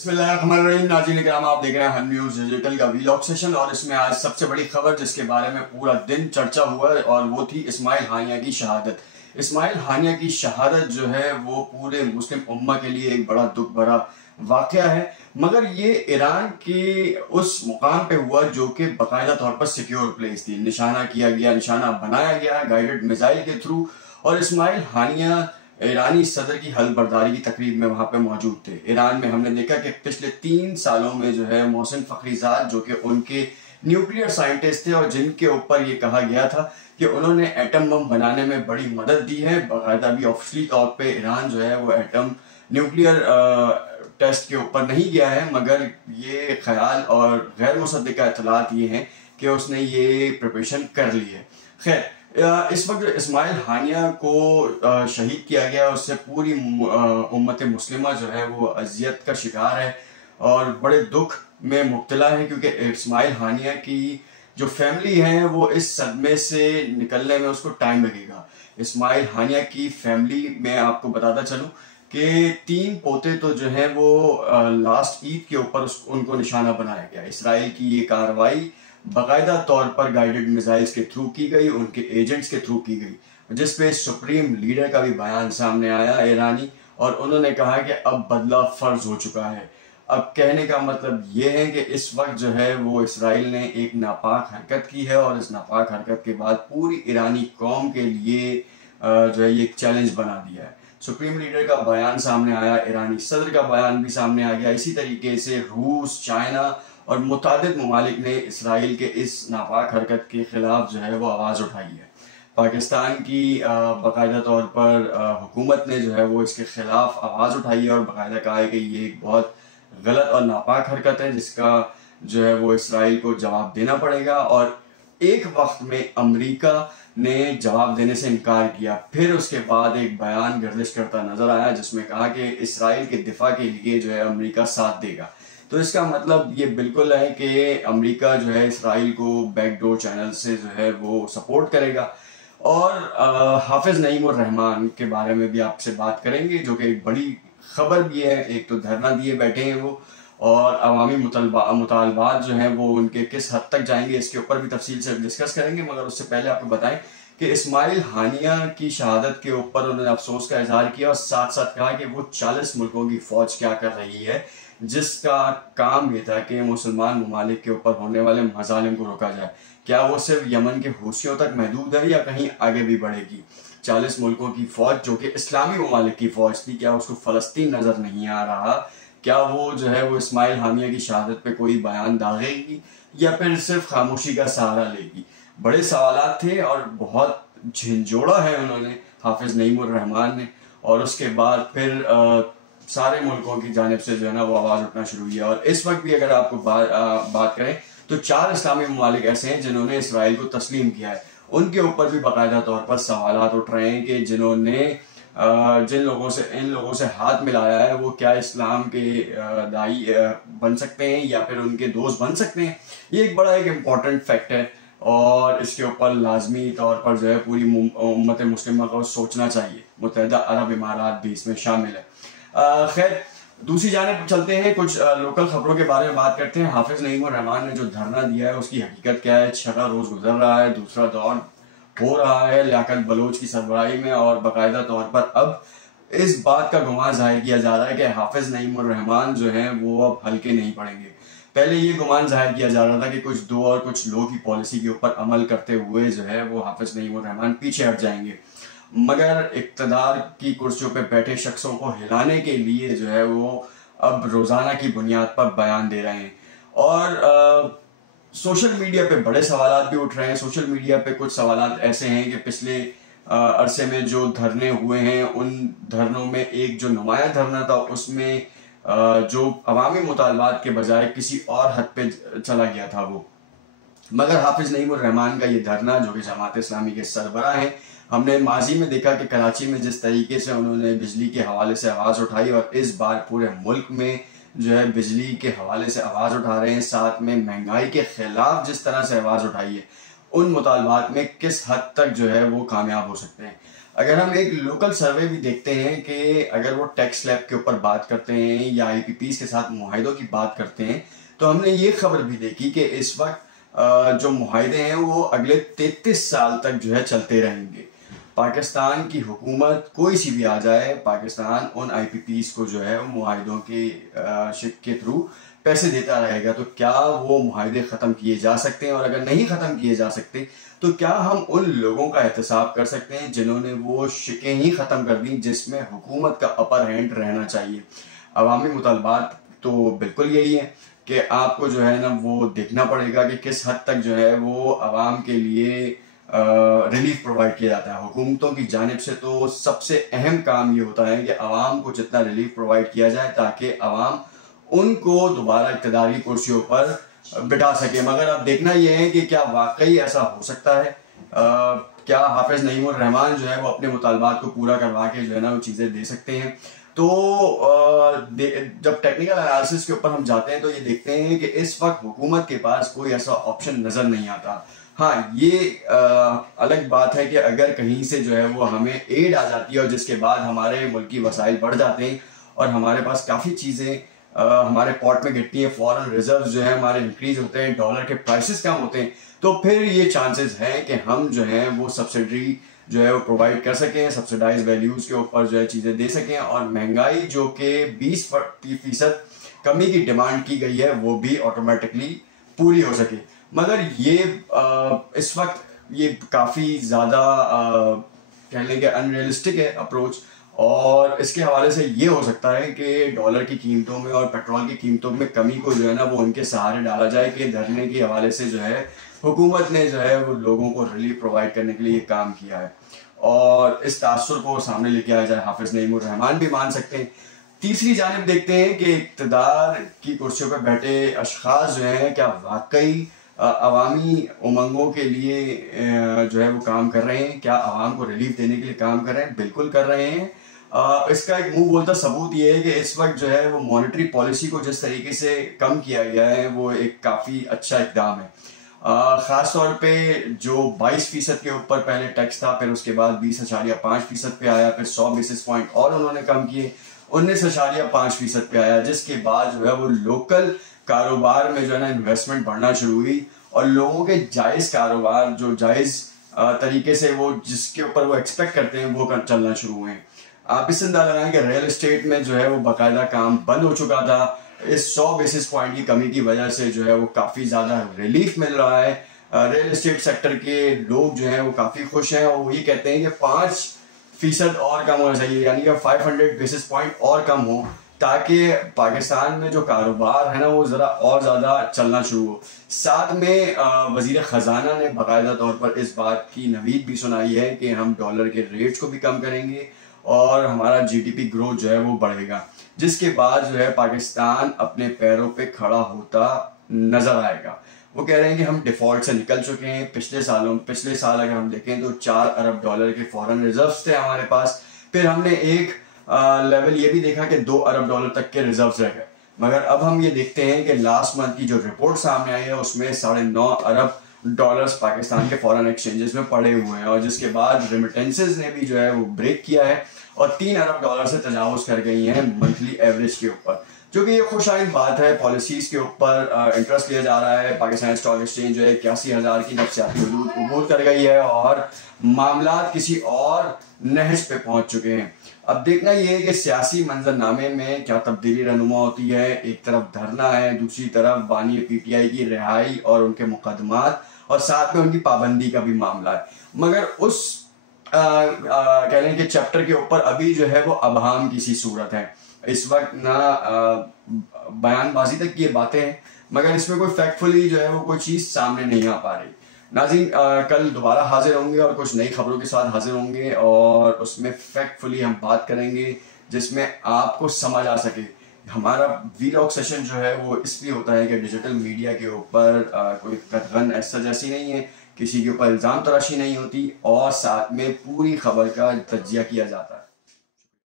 बिस्मिल्लाहिर्रहमानिर्रहीम। नाज़रीन किराम, आप देख रहे हैं हन न्यूज़ डिजिटल का वीलॉग सेशन और इसमें आज सबसे बड़ी खबर जिसके बारे में पूरा दिन चर्चा हुआ है और वो थी इस्माइल हानिया की शहादत। इस्माइल हानिया की शहादत जो है वो पूरे मुस्लिम उम्मा के लिए एक बड़ा दुख भरा वाक़या है, मगर ये ईरान के उस मुकाम पे हुआ जो कि बाकायदा तौर पर सिक्योर प्लेस थी। निशाना किया गया, निशाना बनाया गया गाइडेड मिसाइल के थ्रू, और इस्माइल हानिया ईरानी सदर की हलबर्दारी की तकरीब में वहां पे मौजूद थे। ईरान में हमने देखा कि पिछले 3 सालों में जो है मोहसिन फखरीजाद जो कि उनके न्यूक्लियर साइंटिस्ट थे और जिनके ऊपर ये कहा गया था कि उन्होंने एटम बम बनाने में बड़ी मदद दी है, बाकायदा भी ऑफिशियली तौर पे ईरान जो है वो एटम न्यूक्लियर टेस्ट के ऊपर नहीं गया है, मगर ये ख्याल और गैर मुसद्दिका इत्तलात ये हैं कि उसने ये प्रिपरेशन कर ली है। खैर, इस वक्त इस्माइल हानिया को शहीद किया गया, उससे पूरी उम्मत मुस्लिमा जो है वो अजियत का शिकार है और बड़े दुख में मुब्तला है, क्योंकि इस्माइल हानिया की जो फैमिली है वो इस सदमे से निकलने में उसको टाइम लगेगा। इस्माइल हानिया की फैमिली में आपको बताता चलूं कि 3 पोते तो जो है वो लास्ट ईद के ऊपर उनको निशाना बनाया गया। इसराइल की ये कार्रवाई बाकायदा तौर पर गाइडेड मिसाइल्स के थ्रू की गई, उनके एजेंट्स के थ्रू की गई, जिसपे सुप्रीम लीडर का भी बयान सामने आया ईरानी, और उन्होंने कहा कि अब बदला फर्ज हो चुका है। अब कहने का मतलब ये है कि इस वक्त जो है वो इसराइल ने एक नापाक हरकत की है और इस नापाक हरकत के बाद पूरी ईरानी कौम के लिए जो है ये एक चैलेंज बना दिया है। सुप्रीम लीडर का बयान सामने आया, ईरानी सदर का बयान भी सामने आ गया। इसी तरीके से रूस, चाइना और मुतादिद ममालिक ने इसराइल के इस नापाक हरकत के खिलाफ जो है वो आवाज़ उठाई है। पाकिस्तान की बाकायदा तौर पर हुकूमत ने जो है वो इसके खिलाफ आवाज़ उठाई है और बाकायदा कहा है कि ये एक बहुत गलत और नापाक हरकत है जिसका जो है वो इसराइल को जवाब देना पड़ेगा। और एक वक्त में अमेरिका ने जवाब देने से इनकार किया, फिर उसके बाद एक बयान गर्दिश करता नजर आया जिसमें कहा कि इसराइल के दिफा के लिए जो है अमेरिका साथ देगा। तो इसका मतलब ये बिल्कुल है कि अमेरिका जो है इसराइल को बैकडोर चैनल से जो है वो सपोर्ट करेगा। और हाफिज नईम उर रहमान के बारे में भी आपसे बात करेंगे, जो कि एक बड़ी खबर भी है। एक तो धरना दिए बैठे हैं वो, और अवामी मुतालबात जो हैं वो उनके किस हद तक जाएंगे इसके ऊपर भी तफसील से डिस्कस करेंगे। मगर उससे पहले आपको बताएं कि इस्माइल हानिया की शहादत के ऊपर उन्होंने अफसोस का इजहार किया और साथ साथ कहा कि वो 40 मुल्कों की फौज क्या कर रही है, जिसका काम ये था कि मुसलमान ममालिक के ऊपर होने वाले मजालिम को रोका जाए। क्या वो सिर्फ यमन के हूसियों तक महदूद है या कहीं आगे भी बढ़ेगी? 40 मुल्कों की फौज जो कि इस्लामी ममालिक की फौज थी, क्या उसको फलस्तीन नजर नहीं आ रहा? क्या वो जो है वो इस्माइल हानिया की शहादत पे कोई बयान दागेगी या फिर सिर्फ खामोशी का सहारा लेगी? बड़े सवालात थे और बहुत झिंझोड़ा है उन्होंने हाफिज नईम उर रहमान ने, और उसके बाद फिर सारे मुल्कों की जानिब से जो है ना वो आवाज़ उठना शुरू हुई है। और इस वक्त भी अगर आपको बात करें तो 4 इस्लामी ममालिक ऐसे हैं जिन्होंने इसराइल को तस्लीम किया है। उनके ऊपर भी बाकायदा तौर पर सवालात उठ रहे हैं कि जिन्होंने इन लोगों से हाथ मिलाया है वो क्या इस्लाम के दाई बन सकते हैं या फिर उनके दोस्त बन सकते हैं। ये एक बड़ा इम्पॉर्टेंट फैक्ट है और इसके ऊपर लाजमी तौर पर जो है पूरी उम्मत मुस्लिमा को सोचना चाहिए। मुत्तहिदा अरब इमारात भी इसमें शामिल है। खैर, दूसरी जानिब चलते हैं, कुछ लोकल खबरों के बारे में बात करते हैं। हाफिज नईम उर रहमान ने जो धरना दिया है उसकी हकीकत क्या है? 6वां रोज गुजर रहा है, दूसरा दौर हो रहा है लियाकत बलोच की सरबराही में, और बाकायदा तौर पर अब इस बात का गुमान जाहिर किया जा रहा है कि हाफिज नईम उर रहमान जो है वो अब हल्के नहीं पड़ेंगे। पहले ये गुमान जाहिर किया जा रहा था कि कुछ दो और कुछ लोग की पॉलिसी के ऊपर अमल करते हुए जो है वो हाफिज नईम उर रहमान पीछे हट जाएंगे, मगर इक़्तिदार की कुर्सियों पर बैठे शख्सों को हिलाने के लिए जो है वो अब रोजाना की बुनियाद पर बयान दे रहे हैं। और सोशल मीडिया पे बड़े सवालात भी उठ रहे हैं। सोशल मीडिया पे कुछ सवालात ऐसे हैं कि पिछले अरसे में जो धरने हुए हैं उन धरनों में एक जो नुमाया धरना था उसमें जो अवामी मुतालबात के बजाय किसी और हद पे चला गया था वो। मगर हाफिज नईम उर रहमान का ये धरना, जो कि जमात इस्लामी के सरबराह हैं, हमने माजी में देखा कि कराची में जिस तरीके से उन्होंने बिजली के हवाले से आवाज़ उठाई, और इस बार पूरे मुल्क में जो है बिजली के हवाले से आवाज़ उठा रहे हैं, साथ में महंगाई के खिलाफ जिस तरह से आवाज़ उठाई है, उन मुतालबात में किस हद तक जो है वो कामयाब हो सकते हैं। अगर हम एक लोकल सर्वे भी देखते हैं कि अगर वो टैक्स स्लैब के ऊपर बात करते हैं या आईपीपीज के साथ मुआहिदों की बात करते हैं, तो हमने ये खबर भी देखी कि इस वक्त जो मुआहिदे हैं वो अगले 33 साल तक जो है चलते रहेंगे। पाकिस्तान की हुकूमत कोई सी भी आ जाए, पाकिस्तान उन आईपीपीज को जो है मुआहिदों के थ्रू पैसे देता रहेगा। तो क्या वो मुआहिदे ख़त्म किए जा सकते हैं? और अगर नहीं ख़त्म किए जा सकते तो क्या हम उन लोगों का एहतसाब कर सकते हैं जिन्होंने वो शिकें ही ख़त्म कर दी जिसमें हुकूमत का अपर हैंड रहना चाहिए? अवामी मुतालबात तो बिल्कुल यही है कि आपको जो है ना वो देखना पड़ेगा कि किस हद तक जो है वो आवाम के लिए रिलीफ प्रोवाइड किया जाता है। हुकूमतों की जानिब से तो सबसे अहम काम ये होता है कि आवाम को जितना रिलीफ प्रोवाइड किया जाए ताकि आवाम उनको दोबारा इक़्तिदार की कुर्सियों पर बिठा सके। मगर अब देखना यह है कि क्या वाकई ऐसा हो सकता है? क्या हाफिज नईमुर रहमान जो है वो अपने मुतालबात को पूरा करवा के जो है ना वो चीज़ें दे सकते हैं? तो जब टेक्निकल एनालिसिस के ऊपर हम जाते हैं तो ये देखते हैं कि इस वक्त हुकूमत के पास कोई ऐसा ऑप्शन नज़र नहीं आता। हाँ, ये अलग बात है कि अगर कहीं से जो है वो हमें एड आ जाती है और जिसके बाद हमारे मुल्क की वसाइल बढ़ जाते हैं और हमारे पास काफ़ी चीज़ें हमारे पॉट में गिरती हैं, फॉरेन रिजर्व जो है हमारे इंक्रीज होते हैं, डॉलर के प्राइसेस कम होते हैं, तो फिर ये चांसेस हैं कि हम जो है वो सब्सिडी जो है वो प्रोवाइड कर सकें, सब्सिडाइज वैल्यूज के ऊपर जो है चीज़ें दे सकें और महंगाई जो कि 20% कमी की डिमांड की गई है वो भी ऑटोमेटिकली पूरी हो सके। मगर ये इस वक्त ये काफ़ी ज़्यादा कह लेंगे अनरियलिस्टिक है अप्रोच, और इसके हवाले से ये हो सकता है कि डॉलर की कीमतों में और पेट्रोल की कीमतों में कमी को जो है ना वो उनके सहारे डाला जाए कि धरने के हवाले से जो है हुकूमत ने जो है वो लोगों को रिलीफ प्रोवाइड करने के लिए काम किया है और इस तासुर को सामने लेके आया जाए। हाफिज नईमुर रहमान भी मान सकते हैं। तीसरी जानिब देखते हैं कि इक़्तिदार की कुर्सियों पर बैठे अशखास जो हैं क्या वाकई अवामी उमंगों के लिए जो है वो काम कर रहे हैं? क्या आवाम को रिलीफ देने के लिए काम कर रहे हैं? बिल्कुल कर रहे हैं। इसका एक मुंह बोलता सबूत ये है कि इस वक्त जो है वो मॉनेटरी पॉलिसी को जिस तरीके से कम किया गया है वो एक काफ़ी अच्छा इकदाम है। ख़ास तौर पे जो 22% के ऊपर पहले टैक्स था, फिर उसके बाद 20.5% पे आया, फिर 100 बेसिस पॉइंट और उन्होंने कम किए, 19.5% पे आया, जिसके बाद जो है वो लोकल कारोबार में जो है ना इन्वेस्टमेंट बढ़ना शुरू हुई और लोगों के जायज़ कारोबार जो जायज़ तरीके से वो जिसके ऊपर वो एक्सपेक्ट करते हैं वो चलना शुरू हुए हैं। आप इससे अंदाजा लगाएं कि रियल एस्टेट में जो है वो बाकायदा काम बंद हो चुका था। इस 100 बेसिस पॉइंट की कमी की वजह से जो है वो काफ़ी ज़्यादा रिलीफ मिल रहा है। रियल एस्टेट सेक्टर के लोग जो हैं वो काफ़ी खुश हैं और वो ये कहते हैं कि 5% और कम होना चाहिए, यानी कि 500 बेसिस पॉइंट और कम हो ताकि पाकिस्तान में जो कारोबार है ना वो ज़रा और ज़्यादा चलना शुरू हो। साथ में वज़ीर ख़जाना ने बाकायदा तौर पर इस बात की नवीद भी सुनाई है कि हम डॉलर के रेट्स को भी कम करेंगे और हमारा जीडीपी ग्रोथ जो है वो बढ़ेगा, जिसके बाद जो है पाकिस्तान अपने पैरों पे खड़ा होता नजर आएगा। वो कह रहे हैं कि हम डिफॉल्ट से निकल चुके हैं। पिछले साल अगर हम देखें तो 4 अरब डॉलर के फॉरेन रिजर्व्स थे हमारे पास। फिर हमने एक लेवल ये भी देखा कि 2 अरब डॉलर तक के रिजर्व्स रह गए। मगर अब हम ये देखते हैं कि लास्ट मंथ की जो रिपोर्ट सामने आई है उसमें 9.5 अरब डॉलर्स पाकिस्तान के फॉरेन एक्सचेंजेस में पड़े हुए हैं और जिसके बाद रेमिटेंसेस ने भी जो है वो ब्रेक किया है और 3 अरब डॉलर से तजावुज कर गई हैं मंथली एवरेज के ऊपर, जो कि ये खुशाइन बात है। पॉलिसीज के ऊपर इंटरेस्ट लिया जा रहा है। पाकिस्तान स्टॉक एक्सचेंज जो है 81,000 की नफ्सियाती हदूद अबूर कर गई है और मामला किसी और नहज पे पहुंच चुके हैं। अब देखना ये है कि सियासी मंजरनामे में क्या तब्दीली रहनुमा होती है। एक तरफ धरना है, दूसरी तरफ बानी पीटीआई की रिहाई और उनके मुकदमात और साथ में उनकी पाबंदी का भी मामला है। मगर उस कह लें कि चैप्टर के ऊपर अभी जो है वो अबहम की सी सूरत है। इस वक्त ना बयानबाजी तक की ये बातें हैं मगर इसमें कोई फैक्टफुली जो है वो कोई चीज़ सामने नहीं आ पा रही। नाज़रीन, कल दोबारा हाजिर होंगे और कुछ नई खबरों के साथ हाजिर होंगे और उसमें फैक्टफुली हम बात करेंगे जिसमें आपको समझ आ सके। हमारा वीलॉग सेशन जो है वो इसलिए होता है कि डिजिटल मीडिया के ऊपर कोई कतगन ऐसा जैसी नहीं है, किसी के ऊपर इल्ज़ाम तराशी नहीं होती और साथ में पूरी खबर का तज्जिया किया जाता है।